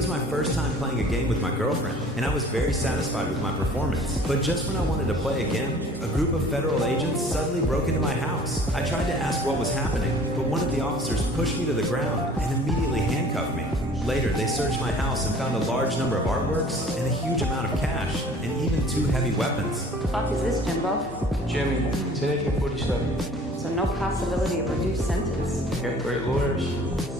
was my first time playing a game with my girlfriend, and I was very satisfied with my performance. But just when I wanted to play again, a group of federal agents suddenly broke into my house. I tried to ask what was happening, but one of the officers pushed me to the ground and immediately handcuffed me. Later, they searched my house and found a large number of artworks and a huge amount of cash, and even 2 heavy weapons. What the fuck is this, Jimbo? Jimmy, 10 AK-47. So no possibility of reduced sentence. Got great lawyers.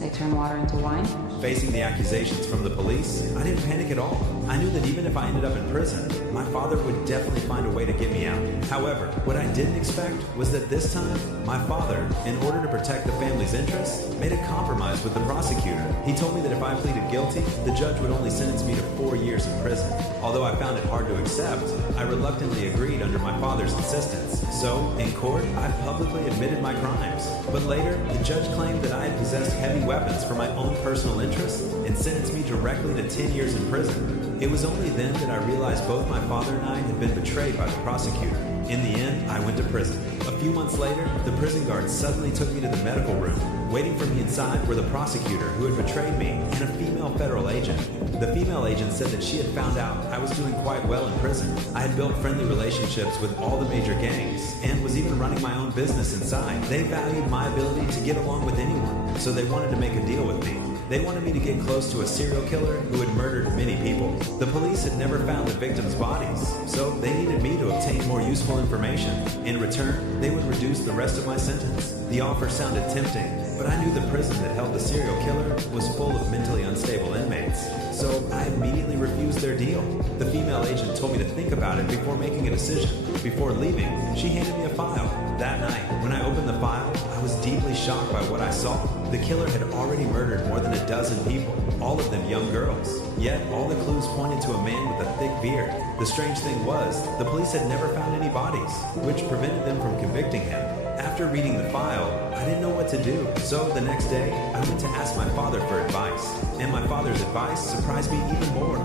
They turn water into wine? Facing the accusations from the police, I didn't panic at all. I knew that even if I ended up in prison, my father would definitely find a way to get me out. However, what I didn't expect was that this time, my father, in order to protect the family's interests, made a compromise with the prosecutor. He told me that if I pleaded guilty, the judge would only sentence me to 4 years in prison. Although I found it hard to accept, I reluctantly agreed under my father's insistence. So, in court, I publicly admitted my crimes. But later, the judge claimed that I had possessed heavy weapons for my own personal interests and sentenced me directly to 10 years in prison. It was only then that I realized both my father and I had been betrayed by the prosecutor. In the end, I went to prison. A few months later, the prison guards suddenly took me to the medical room. Waiting for me inside were the prosecutor who had betrayed me and a female federal agent. The female agent said that she had found out I was doing quite well in prison. I had built friendly relationships with all the major gangs and was even running my own business inside. They valued my ability to get along with anyone, so they wanted to make a deal with me. They wanted me to get close to a serial killer who had murdered many people. The police had never found the victims' bodies, so they needed me to obtain more useful information. In return, they would reduce the rest of my sentence. The offer sounded tempting, but I knew the prison that held the serial killer was full of mentally unstable inmates, so I immediately refused their deal. The female agent told me to think about it before making a decision. Before leaving, she handed me a file. That night, when I opened the file, I was deeply shocked by what I saw. The killer had already murdered more than a dozen people, all of them young girls. Yet, all the clues pointed to a man with a thick beard. The strange thing was, the police had never found any bodies, which prevented them from convicting him. After reading the file, I didn't know what to do, so the next day, I went to ask my father for advice, and my father's advice surprised me even more.